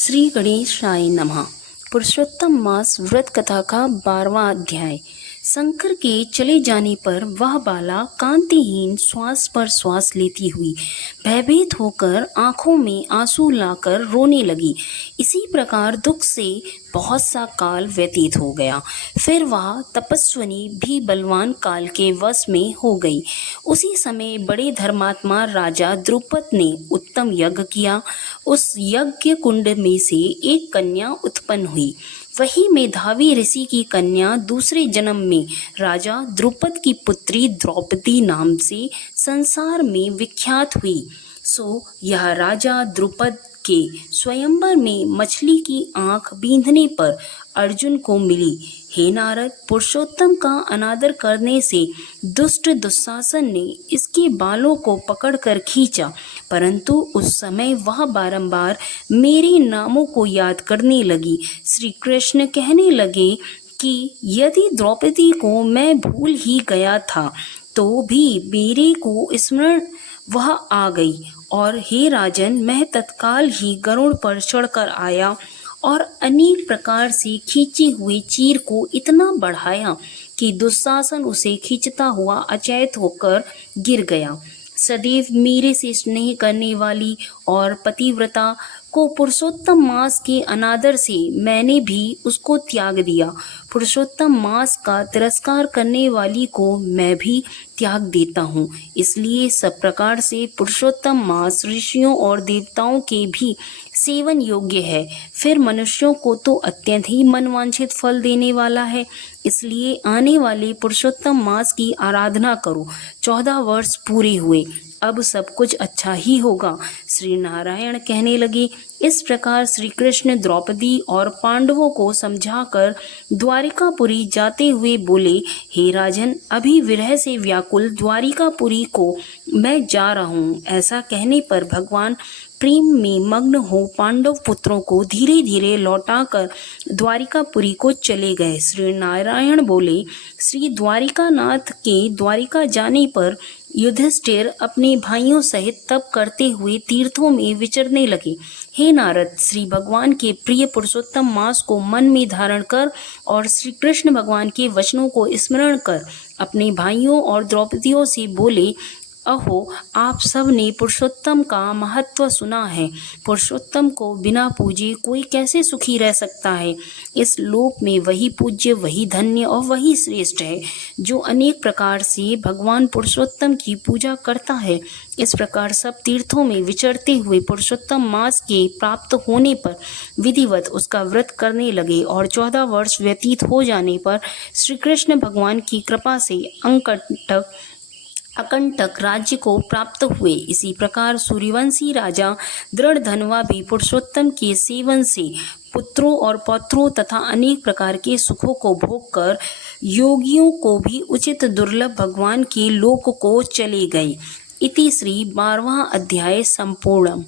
श्री गणेशाय नमः। पुरुषोत्तम मास व्रत कथा का 12वां अध्याय। शंकर के चले जाने पर वह बाला कांतिहीन श्वास पर श्वास लेती हुई भयभीत होकर आंखों में आंसू लाकर रोने लगी। इसी प्रकार दुख से बहुत सा काल व्यतीत हो गया। फिर वह तपस्विनी भी बलवान काल के वश में हो गई। उसी समय बड़े धर्मात्मा राजा द्रुपद ने उत्तम यज्ञ किया। उस यज्ञ कुंड में से एक कन्या उत्पन्न हुई। वही मेधावी ऋषि की कन्या दूसरे जन्म में राजा द्रुपद की पुत्री द्रौपदी नाम से संसार में विख्यात हुई। सो यह राजा द्रुपद के स्वयंवर में मछली की आंख बींधने पर अर्जुन को मिली। हे नारद, पुरुषोत्तम का अनादर करने से दुष्ट दुशासन ने इसके बालों को पकड़कर खींचा, परंतु उस समय वह बारंबार मेरे नामों को याद करने लगी। श्री कृष्ण कहने लगे कि यदि द्रौपदी को मैं भूल ही गया था तो भी मेरे को स्मरण वह आ गई। और हे राजन, मैं तत्काल ही गरुड़ पर चढ़कर आया और अनेक प्रकार से खींचे हुए चीर को इतना बढ़ाया कि दुशासन उसे खींचता हुआ अचेत होकर गिर गया। सदैव मेरे से स्नेह करने वाली और पतिव्रता को पुरुषोत्तम मास के अनादर से मैंने भी उसको त्याग दिया। पुरुषोत्तम मास का तिरस्कार करने वाली को मैं भी त्याग देता हूँ। इसलिए सब प्रकार से पुरुषोत्तम मास ऋषियों और देवताओं के भी सेवन योग्य है। फिर मनुष्यों को तो अत्यंत ही मनवांछित फल देने वाला है। इसलिए आने वाले पुरुषोत्तम मास की आराधना करो। 14 वर्ष पूरे हुए, अब सब कुछ अच्छा ही होगा। श्री नारायण कहने लगे। इस प्रकार श्री कृष्ण द्रौपदी और पांडवों को समझाकर द्वारिकापुरी जाते हुए बोले, हे राजन, अभी विरह से व्याकुल द्वारिकापुरी को मैं जा रहा हूँ। ऐसा कहने पर भगवान प्रेम में मग्न हो पांडव पुत्रों को धीरे धीरे लौटाकर द्वारिकापुरी को चले गए। श्री नारायण बोले, श्री द्वारिकानाथ के द्वारिका जाने पर युधिष्ठिर अपने भाइयों सहित तप करते हुए तीर्थों में विचरने लगे। हे नारद, श्री भगवान के प्रिय पुरुषोत्तम मास को मन में धारण कर और श्री कृष्ण भगवान के वचनों को स्मरण कर अपने भाइयों और द्रौपदियों से बोले, अहो, आप सब ने पुरुषोत्तम का महत्व सुना है। पुरुषोत्तम को बिना पूजे कोई कैसे सुखी रह सकता है। इस लोक में वही पूज्य, वही धन्य और वही श्रेष्ठ है जो अनेक प्रकार से भगवान पुरुषोत्तम की पूजा करता है। इस प्रकार सब तीर्थों में विचरते हुए पुरुषोत्तम मास के प्राप्त होने पर विधिवत उसका व्रत करने लगे और 14 वर्ष व्यतीत हो जाने पर श्री कृष्ण भगवान की कृपा से अकंटक राज्य को प्राप्त हुए। इसी प्रकार सूर्यवंशी राजा दृढ़धनवा भी पुरुषोत्तम के सेवन से पुत्रों और पौत्रों तथा अनेक प्रकार के सुखों को भोग कर योगियों को भी उचित दुर्लभ भगवान के लोक को चले गए। इति श्री 12वां अध्याय संपूर्णम्।